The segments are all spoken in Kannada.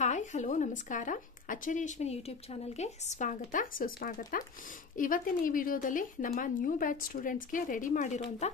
ಹಾಯ್ ಹಲೋ ನಮಸ್ಕಾರ ಅಚ್ಚರಿಯಶ್ವಿನಿ ಯೂಟ್ಯೂಬ್ ಚಾನಲ್ಗೆ ಸ್ವಾಗತ ಸುಸ್ವಾಗತ. ಇವತ್ತಿನ ಈ ವಿಡಿಯೋದಲ್ಲಿ ನಮ್ಮ ನ್ಯೂ ಬ್ಯಾಚ್ ಸ್ಟೂಡೆಂಟ್ಸ್ಗೆ ರೆಡಿ ಮಾಡಿರೋಂಥ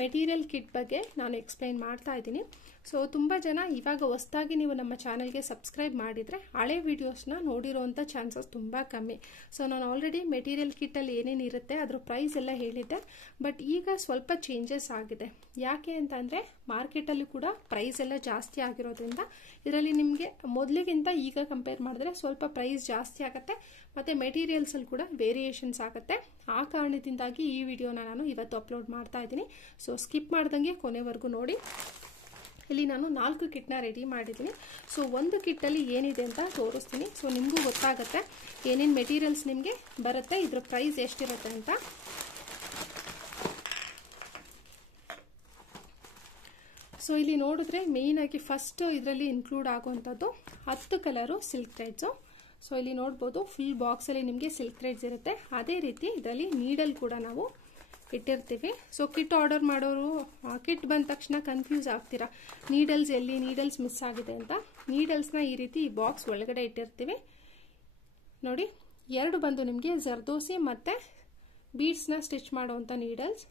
ಮೆಟೀರಿಯಲ್ ಕಿಟ್ ಬಗ್ಗೆ ನಾನು ಎಕ್ಸ್ಪ್ಲೈನ್ ಮಾಡ್ತಾ ಇದ್ದೀನಿ. ಸೊ ತುಂಬ ಜನ ಇವಾಗ ಹೊಸದಾಗಿ ನೀವು ನಮ್ಮ ಚಾನಲ್ಗೆ ಸಬ್ಸ್ಕ್ರೈಬ್ ಮಾಡಿದರೆ ಹಳೆ ವಿಡಿಯೋಸ್ನ ನೋಡಿರೋಂಥ ಚಾನ್ಸಸ್ ತುಂಬ ಕಮ್ಮಿ. ಸೊ ನಾನು ಆಲ್ರೆಡಿ ಮೆಟೀರಿಯಲ್ ಕಿಟ್ಟಲ್ಲಿ ಏನೇನಿರುತ್ತೆ ಅದ್ರ ಪ್ರೈಸ್ ಎಲ್ಲ ಹೇಳಿದ್ದೆ. ಬಟ್ ಈಗ ಸ್ವಲ್ಪ ಚೇಂಜಸ್ ಆಗಿದೆ. ಯಾಕೆ ಅಂತಂದರೆ ಮಾರ್ಕೆಟಲ್ಲಿ ಕೂಡ ಪ್ರೈಸ್ ಎಲ್ಲ ಜಾಸ್ತಿ ಆಗಿರೋದ್ರಿಂದ ಇದರಲ್ಲಿ ನಿಮಗೆ ಮೊದಲಿಗಿಂತ ಈಗ ಕಂಪೇರ್ ಮಾಡಿದ್ರೆ ಸ್ವಲ್ಪ ಪ್ರೈಸ್ ಜಾಸ್ತಿ ಆಗುತ್ತೆ ಮತ್ತು ಮೆಟೀರಿಯಲ್ಸಲ್ಲಿ ಕೂಡ ವೇರಿಯೇಷನ್ಸ್ ಆಗುತ್ತೆ. ಆ ಕಾರಣದಿಂದಾಗಿ ಈ ವಿಡಿಯೋನ ನಾನು ಇವತ್ತು ಅಪ್ಲೋಡ್ ಮಾಡ್ತಾ ಇದ್ದೀನಿ. ಸೊ ಸ್ಕಿಪ್ ಮಾಡ್ದಂಗೆ ಕೊನೆವರೆಗೂ ನೋಡಿ. ಇಲ್ಲಿ ನಾನು 4 ಕಿಟ್ನ ರೆಡಿ ಮಾಡಿದ್ದೀನಿ. ಸೊ ಒಂದು ಕಿಟ್ಟಲ್ಲಿ ಏನಿದೆ ಅಂತ ತೋರಿಸ್ತೀನಿ. ಸೊ ನಿಮಗೂ ಗೊತ್ತಾಗುತ್ತೆ ಏನೇನು ಮೆಟೀರಿಯಲ್ಸ್ ನಿಮಗೆ ಬರುತ್ತೆ, ಇದ್ರ ಪ್ರೈಸ್ ಎಷ್ಟಿರುತ್ತೆ ಅಂತ. ಸೊ ಇಲ್ಲಿ ನೋಡಿದ್ರೆ ಮೇಯ್ನಾಗಿ ಫಸ್ಟ್ ಇದರಲ್ಲಿ ಇನ್ಕ್ಲೂಡ್ ಆಗುವಂಥದ್ದು 10 ಕಲರು ಸಿಲ್ಕ್ ಥ್ರೆಡ್ಸು. ಸೊ ಇಲ್ಲಿ ನೋಡ್ಬೋದು ಫುಲ್ ಬಾಕ್ಸಲ್ಲಿ ನಿಮಗೆ ಸಿಲ್ಕ್ ಥ್ರೆಡ್ಸ್ ಇರುತ್ತೆ. ಅದೇ ರೀತಿ ಇದರಲ್ಲಿ ನೀಡಲ್ ಕೂಡ ನಾವು ಇಟ್ಟಿರ್ತೀವಿ. ಸೊ ಕಿಟ್ ಆರ್ಡರ್ ಮಾಡೋರು ಕಿಟ್ ಬಂದ ತಕ್ಷಣ ಕನ್ಫ್ಯೂಸ್ ಆಗ್ತೀರಾ, ನೀಡಲ್ಸ್ ಎಲ್ಲಿ, ನೀಡಲ್ಸ್ ಮಿಸ್ ಆಗಿದೆ ಅಂತ. ನೀಡಲ್ಸ್ನ ಈ ರೀತಿ ಈ ಬಾಕ್ಸ್ ಒಳಗಡೆ ಇಟ್ಟಿರ್ತೀವಿ ನೋಡಿ. 2 ಬಂದು ನಿಮಗೆ ಜರ್ದೋಸಿ ಮತ್ತು ಬೀಡ್ಸ್ನ ಸ್ಟಿಚ್ ಮಾಡುವಂಥ ನೀಡಲ್ಸ್.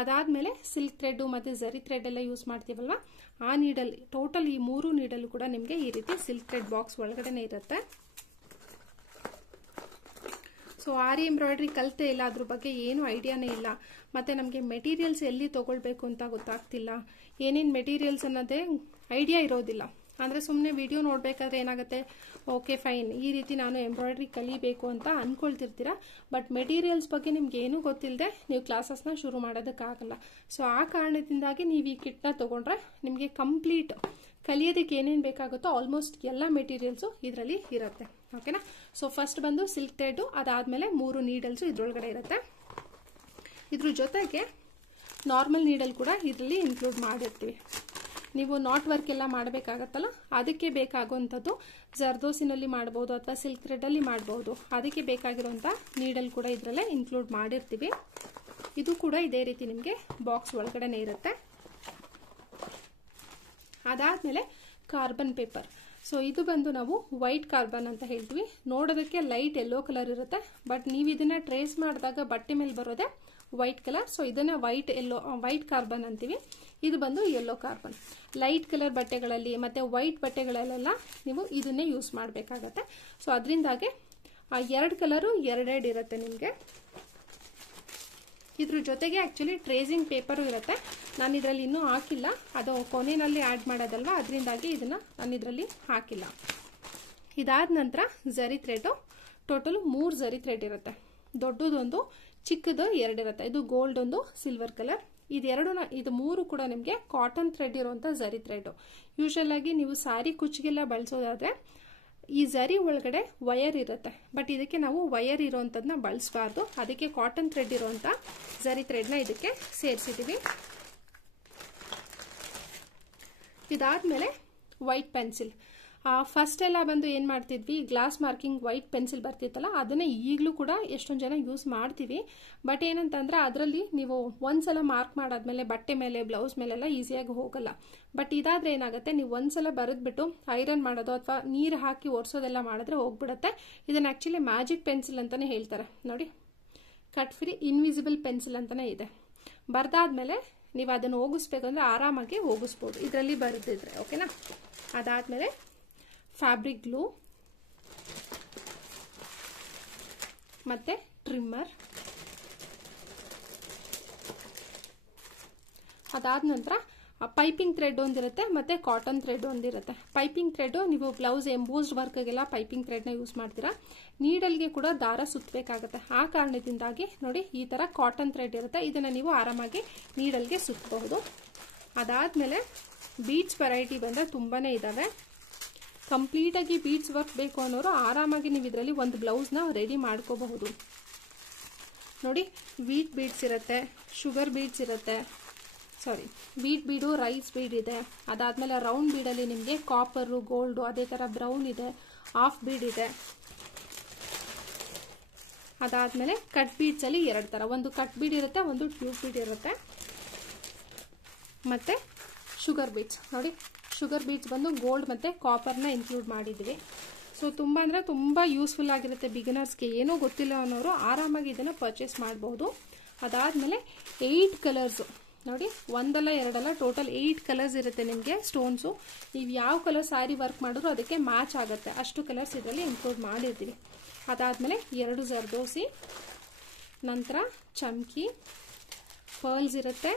ಅದಾದಮೇಲೆ ಸಿಲ್ಕ್ ಥ್ರೆಡ್ ಮತ್ತು ಜರಿ ಥ್ರೆಡ್ ಎಲ್ಲ ಯೂಸ್ ಮಾಡ್ತೀವಲ್ವ ಆ ನೀಡಲ್. ಟೋಟಲ್ ಈ 3 ನೀಡಲ್ ಕೂಡ ನಿಮಗೆ ಈ ರೀತಿ ಸಿಲ್ಕ್ ಥ್ರೆಡ್ ಬಾಕ್ಸ್ ಒಳಗಡೆನೆ ಇರುತ್ತೆ. ಸೊ ಆರಿ ಎಂಬ್ರಾಯ್ಡ್ರಿ ಕಲಿತೆ ಇಲ್ಲ, ಅದ್ರ ಬಗ್ಗೆ ಏನು ಐಡಿಯಾನೇ ಇಲ್ಲ, ಮತ್ತು ನಮಗೆ ಮೆಟೀರಿಯಲ್ಸ್ ಎಲ್ಲಿ ತೊಗೊಳ್ಬೇಕು ಅಂತ ಗೊತ್ತಾಗ್ತಿಲ್ಲ, ಏನೇನು ಮೆಟೀರಿಯಲ್ಸ್ ಅನ್ನೋದೇ ಐಡಿಯಾ ಇರೋದಿಲ್ಲ. ಅಂದರೆ ಸುಮ್ಮನೆ ವಿಡಿಯೋ ನೋಡಬೇಕಾದ್ರೆ ಏನಾಗುತ್ತೆ, ಓಕೆ ಫೈನ್ ಈ ರೀತಿ ನಾನು ಎಂಬ್ರಾಯ್ಡ್ರಿ ಕಲಿಬೇಕು ಅಂತ ಅಂದ್ಕೊಳ್ತಿರ್ತೀರ. ಬಟ್ ಮೆಟೀರಿಯಲ್ಸ್ ಬಗ್ಗೆ ನಿಮ್ಗೆ ಏನೂ ಗೊತ್ತಿಲ್ಲದೆ ನೀವು ಕ್ಲಾಸಸ್ನ ಶುರು ಮಾಡೋದಕ್ಕಾಗಲ್ಲ. ಸೊ ಆ ಕಾರಣದಿಂದಾಗಿ ನೀವು ಈ ಕಿಟ್ನ ತೊಗೊಂಡ್ರೆ ನಿಮಗೆ ಕಂಪ್ಲೀಟ್ ಕಲಿಯೋದಕ್ಕೆ ಏನೇನು ಬೇಕಾಗುತ್ತೋ ಆಲ್ಮೋಸ್ಟ್ ಎಲ್ಲ ಮೆಟೀರಿಯಲ್ಸು ಇದರಲ್ಲಿ ಇರುತ್ತೆ. ಓಕೆನಾ. ಸೊ ಫಸ್ಟ್ ಬಂದು ಸಿಲ್ಕ್ ಥ್ರೆಡ್, ಅದಾದಮೇಲೆ 3 ನೀಡಲ್ಸು ಇದ್ರೊಳಗಡೆ ಇರುತ್ತೆ. ಇದ್ರ ಜೊತೆಗೆ ನಾರ್ಮಲ್ ನೀಡಲ್ ಕೂಡ ಇದರಲ್ಲಿ ಇನ್ಕ್ಲೂಡ್ ಮಾಡಿರ್ತೀವಿ. ನೀವು ನಾಟ್ ವರ್ಕ್ ಎಲ್ಲ ಮಾಡಬೇಕಾಗತ್ತಲ್ಲ, ಅದಕ್ಕೆ ಬೇಕಾಗುವಂಥದ್ದು ಜರ್ದೋಸಿನಲ್ಲಿ ಮಾಡ್ಬೋದು ಅಥವಾ ಸಿಲ್ಕ್ ಥ್ರೆಡಲ್ಲಿ ಮಾಡ್ಬೋದು. ಅದಕ್ಕೆ ಬೇಕಾಗಿರುವಂಥ ನೀಡಲ್ ಕೂಡ ಇದರಲ್ಲೇ ಇನ್ಕ್ಲೂಡ್ ಮಾಡಿರ್ತೀವಿ. ಇದು ಕೂಡ ಇದೇ ರೀತಿ ನಿಮಗೆ ಬಾಕ್ಸ್ ಒಳಗಡೆನೇ ಇರುತ್ತೆ. ಅದಾದಮೇಲೆ ಕಾರ್ಬನ್ ಪೇಪರ್. ಸೊ ಇದು ಬಂದು ನಾವು ವೈಟ್ ಕಾರ್ಬನ್ ಅಂತ ಹೇಳ್ತೀವಿ. ನೋಡೋದಕ್ಕೆ ಲೈಟ್ ಯೆಲ್ಲೋ ಕಲರ್ ಇರುತ್ತೆ, ಬಟ್ ನೀವು ಇದನ್ನ ಟ್ರೇಸ್ ಮಾಡಿದಾಗ ಬಟ್ಟೆ ಮೇಲೆ ಬರೋದೆ ವೈಟ್ ಕಲರ್. ಸೊ ಇದನ್ನ ವೈಟ್ ಕಾರ್ಬನ್ ಅಂತೀವಿ. ಇದು ಬಂದು ಯೆಲ್ಲೋ ಕಾರ್ಬನ್. ಲೈಟ್ ಕಲರ್ ಬಟ್ಟೆಗಳಲ್ಲಿ ಮತ್ತು ವೈಟ್ ಬಟ್ಟೆಗಳಲ್ಲೆಲ್ಲ ನೀವು ಇದನ್ನೇ ಯೂಸ್ ಮಾಡಬೇಕಾಗತ್ತೆ. ಸೊ ಅದರಿಂದಾಗೆ 2 ಕಲರು 2 ಇರುತ್ತೆ ನಿಮಗೆ. ಇದ್ರ ಜೊತೆಗೆ ಆ್ಯಕ್ಚುಲಿ ಟ್ರೇಸಿಂಗ್ ಪೇಪರು ಇರುತ್ತೆ. ನಾನು ಇದರಲ್ಲಿ ಇನ್ನೂ ಹಾಕಿಲ್ಲ, ಅದು ಕೊನೆಯಲ್ಲಿ ಆ್ಯಡ್ ಮಾಡೋದಲ್ವ, ಅದರಿಂದಾಗಿ ಇದನ್ನು ನಾನು ಇದರಲ್ಲಿ ಹಾಕಿಲ್ಲ. ಇದಾದ ನಂತರ ಜರಿ ಥ್ರೆಡು. ಟೋಟಲ್ 3 ಜರಿ ಥ್ರೆಡ್ ಇರುತ್ತೆ. ದೊಡ್ಡದೊಂದು, ಚಿಕ್ಕದು 2 ಇರುತ್ತೆ. ಇದು ಗೋಲ್ಡ್ ಒಂದು, ಸಿಲ್ವರ್ ಕಲರ್. ಇದು 3 ಕೂಡ ನಿಮಗೆ ಕಾಟನ್ ಥ್ರೆಡ್ ಇರುವಂಥ ಜರಿ ಥ್ರೆಡ್. ಯೂಶಲ್ ಆಗಿ ನೀವು ಸಾರಿ ಕುಚ್ಚಿಗೆಲ್ಲ ಬಳಸೋದಾದ್ರೆ ಈ ಜರಿ ಒಳಗಡೆ ವಯರ್ ಇರುತ್ತೆ, ಬಟ್ ಇದಕ್ಕೆ ನಾವು ವಯರ್ ಇರೋವಂಥದ್ದನ್ನ ಬಳಸಬಾರ್ದು. ಅದಕ್ಕೆ ಕಾಟನ್ ಥ್ರೆಡ್ ಇರೋವಂಥ ಜರಿ ಥ್ರೆಡ್ನ ಇದಕ್ಕೆ ಸೇರಿಸಿದ್ದೀವಿ. ಇದಾದ್ಮೇಲೆ ವೈಟ್ ಪೆನ್ಸಿಲ್. ಫಸ್ಟ್ ಎಲ್ಲ ಬಂದು ಏನು ಮಾಡ್ತಿದ್ವಿ, ಗ್ಲಾಸ್ ಮಾರ್ಕಿಂಗ್ ವೈಟ್ ಪೆನ್ಸಿಲ್ ಬರ್ತಿತ್ತಲ್ಲ, ಅದನ್ನೇ ಈಗಲೂ ಕೂಡ ಎಷ್ಟೊಂದು ಜನ ಯೂಸ್ ಮಾಡ್ತೀವಿ. ಬಟ್ ಏನಂತಂದ್ರೆ ಅದರಲ್ಲಿ ನೀವು ಒಂದ್ಸಲ ಮಾರ್ಕ್ ಮಾಡಾದ್ಮೇಲೆ ಬಟ್ಟೆ ಮೇಲೆ, ಬ್ಲೌಸ್ ಮೇಲೆಲ್ಲ ಈಸಿಯಾಗಿ ಹೋಗಲ್ಲ. ಬಟ್ ಇದಾದ್ರೆ ಏನಾಗುತ್ತೆ, ನೀವು ಒಂದ್ಸಲ ಬರೆದ್ಬಿಟ್ಟು ಐರನ್ ಮಾಡೋದು ಅಥವಾ ನೀರು ಹಾಕಿ ಒರೆಸೋದೆಲ್ಲ ಮಾಡಿದ್ರೆ ಹೋಗ್ಬಿಡುತ್ತೆ. ಇದನ್ನ ಆಕ್ಚುಲಿ ಮ್ಯಾಜಿಕ್ ಪೆನ್ಸಿಲ್ ಅಂತಾನೆ ಹೇಳ್ತಾರೆ ನೋಡಿ. ಕಟ್ ಫ್ರೀ ಇನ್ವಿಸಿಬಲ್ ಪೆನ್ಸಿಲ್ ಅಂತಾನೆ ಇದೆ. ಬರ್ದಾದ್ಮೇಲೆ ನೀವು ಅದನ್ನು ಹೋಗಿಸ್ಬೇಕು ಅಂದ್ರೆ ಆರಾಮಾಗಿ ಹೋಗಿಸ್ಬೋದು ಇದರಲ್ಲಿ ಬರೆದಿದ್ರೆ. ಓಕೆನಾ. ಅದಾದ್ಮೇಲೆ ಫ್ಯಾಬ್ರಿಕ್ ಗ್ಲೂ ಮತ್ತೆ ಟ್ರಿಮ್ಮರ್. ಅದಾದ ನಂತರ ಪೈಪಿಂಗ್ ಥ್ರೆಡ್ ಒಂದಿರುತ್ತೆ ಮತ್ತೆ ಕಾಟನ್ ಥ್ರೆಡ್ ಒಂದಿರುತ್ತೆ. ಪೈಪಿಂಗ್ ಥ್ರೆಡ್ ನೀವು ಬ್ಲೌಸ್ ಎಂಬೋಸ್ಡ್ ವರ್ಕ್ಗೆಲ್ಲ ಪೈಪಿಂಗ್ ಥ್ರೆಡ್ನ ಯೂಸ್ ಮಾಡ್ತೀರಾ. ನೀಡಲ್ಗೆ ಕೂಡ ದಾರ ಸುತ್ತಬೇಕಾಗುತ್ತೆ. ಆ ಕಾರಣದಿಂದಾಗಿ ನೋಡಿ ಈ ಥರ ಕಾಟನ್ ಥ್ರೆಡ್ ಇರುತ್ತೆ. ಇದನ್ನು ನೀವು ಆರಾಮಾಗಿ ನೀಡಲ್ಗೆ ಸುತ್ತಬಹುದು. ಅದಾದಮೇಲೆ ಬೀಡ್ಸ್ ವೆರೈಟಿ ಬಂದರೆ ತುಂಬಾ ಇದ್ದಾವೆ. ಕಂಪ್ಲೀಟಾಗಿ ಬೀಡ್ಸ್ ವರ್ಕ್ ಬೇಕು ಅನ್ನೋರು ಆರಾಮಾಗಿ ನೀವು ಇದರಲ್ಲಿ ಒಂದು ಬ್ಲೌಸ್ನ ರೆಡಿ ಮಾಡ್ಕೋಬಹುದು ನೋಡಿ. ವೀಟ್ ಬೀಡ್ಸ್ ಇರುತ್ತೆ, ಶುಗರ್ ಬೀಡ್ಸ್ ಇರುತ್ತೆ, ವೀಟ್ ಬೀಡು, ರೈಸ್ ಬೀಡ್ ಇದೆ. ಅದಾದಮೇಲೆ ರೌಂಡ್ ಬೀಡಲ್ಲಿ ನಿಮಗೆ ಕಾಪರು, ಗೋಲ್ಡು, ಅದೇ ಥರ ಬ್ರೌನ್ ಇದೆ, ಹಾಫ್ ಬೀಡ್ ಇದೆ. ಅದಾದಮೇಲೆ ಕಟ್ ಬೀಡ್ಸಲ್ಲಿ 2 ಥರ, ಒಂದು ಕಟ್ ಬೀಡ್ ಇರುತ್ತೆ, ಒಂದು ಟ್ಯೂಬ್ ಬೀಡ್ ಇರುತ್ತೆ. ಮತ್ತು ಶುಗರ್ ಬೀಡ್ಸ್ ನೋಡಿ. ಶುಗರ್ ಬೀಡ್ಸ್ ಬಂದು ಗೋಲ್ಡ್ ಮತ್ತು ಕಾಪರ್ನ ಇನ್ಕ್ಲೂಡ್ ಮಾಡಿದ್ವಿ. ಸೊ ತುಂಬ ಅಂದರೆ ತುಂಬ ಯೂಸ್ಫುಲ್ ಆಗಿರುತ್ತೆ ಬಿಗಿನರ್ಸ್ಗೆ. ಏನೂ ಗೊತ್ತಿಲ್ಲ ಅನ್ನೋರು ಆರಾಮಾಗಿ ಇದನ್ನು ಪರ್ಚೇಸ್ ಮಾಡ್ಬೋದು. ಅದಾದಮೇಲೆ 8 ಕಲರ್ಸು ನೋಡಿ, ಒಂದಲ್ಲ ಎರಡಲ್ಲ ಟೋಟಲ್ 8 ಕಲರ್ಸ್ ಇರುತ್ತೆ ನಿಮಗೆ ಸ್ಟೋನ್ಸು. ನೀವು ಯಾವ ಕಲರ್ ಸ್ಯಾರಿ ವರ್ಕ್ ಮಾಡಿದ್ರು ಅದಕ್ಕೆ ಮ್ಯಾಚ್ ಆಗುತ್ತೆ, ಅಷ್ಟು ಕಲರ್ಸ್ ಇದರಲ್ಲಿ ಇನ್ಕ್ಲೂಡ್ ಮಾಡಿರ್ತೀವಿ. ಅದಾದಮೇಲೆ 2 ಜರ್ದೋಸಿ, ನಂತರ ಚಮ್ಕಿ, ಪರ್ಲ್ಸ್ ಇರುತ್ತೆ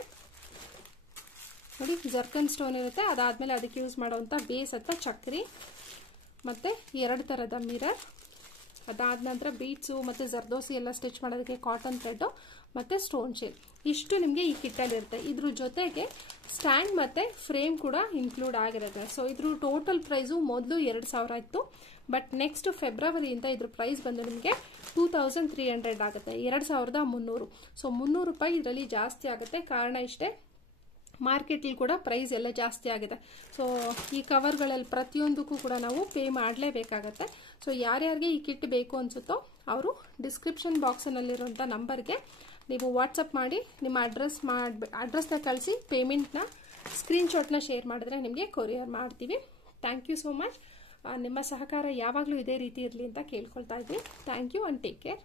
ನೋಡಿ, ಜರ್ಕನ್ ಸ್ಟೋನ್ ಇರುತ್ತೆ. ಅದಾದಮೇಲೆ ಅದಕ್ಕೆ ಯೂಸ್ ಮಾಡುವಂಥ ಬೇಸ್ ಅಥವಾ ಚಕ್ರಿ, ಮತ್ತು 2 ಥರದ ಮಿರರ್. ಅದಾದ ನಂತರ ಬೀಡ್ಸು ಮತ್ತು ಜರ್ದೋಸಿ ಎಲ್ಲ ಸ್ಟಿಚ್ ಮಾಡೋದಕ್ಕೆ ಕಾಟನ್ ಥ್ರೆಡ್ಡು ಮತ್ತು ಸ್ಟೋನ್ ಶೇಲ್, ಇಷ್ಟು ನಿಮಗೆ ಈ ಕಿಟ್ಟಲ್ಲಿ ಇರುತ್ತೆ. ಇದ್ರ ಜೊತೆಗೆ ಸ್ಟ್ಯಾಂಡ್ ಮತ್ತು ಫ್ರೇಮ್ ಕೂಡ ಇನ್ಕ್ಲೂಡ್ ಆಗಿರುತ್ತೆ. ಸೊ ಇದ್ರ ಟೋಟಲ್ ಪ್ರೈಸು ಮೊದಲು 2000 ಇತ್ತು, ಬಟ್ ನೆಕ್ಸ್ಟ್ ಫೆಬ್ರವರಿಯಿಂದ ಇದ್ರ ಪ್ರೈಸ್ ಬಂದು ನಿಮಗೆ 2300 ಆಗುತ್ತೆ, 2300. ಸೊ 300 ರೂಪಾಯಿ ಇದರಲ್ಲಿ ಜಾಸ್ತಿ ಆಗುತ್ತೆ. ಕಾರಣ ಇಷ್ಟೇ, ಮಾರ್ಕೆಟಲ್ಲಿ ಕೂಡ ಪ್ರೈಸ್ ಎಲ್ಲ ಜಾಸ್ತಿ ಆಗಿದೆ. ಸೊ ಈ ಕವರ್ಗಳಲ್ಲಿ ಪ್ರತಿಯೊಂದಕ್ಕೂ ಕೂಡ ನಾವು ಪೇ ಮಾಡಲೇಬೇಕಾಗತ್ತೆ. ಸೊ ಯಾರ್ಯಾರಿಗೆ ಈ ಕಿಟ್ ಬೇಕು ಅನಿಸುತ್ತೋ ಅವರು ಡಿಸ್ಕ್ರಿಪ್ಷನ್ ಬಾಕ್ಸ್ನಲ್ಲಿರುವಂಥ ನಂಬರ್ಗೆ ನೀವು ವಾಟ್ಸಪ್ ಮಾಡಿ ನಿಮ್ಮ ಅಡ್ರೆಸ್ನ ಕಳಿಸಿ ಪೇಮೆಂಟ್ನ ಸ್ಕ್ರೀನ್ಶಾಟ್ನ ಶೇರ್ ಮಾಡಿದ್ರೆ ನಿಮಗೆ ಕೊರಿಯರ್ ಮಾಡ್ತೀವಿ. Thank you so much. ನಿಮ್ಮ ಸಹಕಾರ ಯಾವಾಗಲೂ ಇದೇ ರೀತಿ ಇರಲಿ ಅಂತ ಕೇಳ್ಕೊಳ್ತಾ ಇದ್ದೀನಿ. Thank you and take care.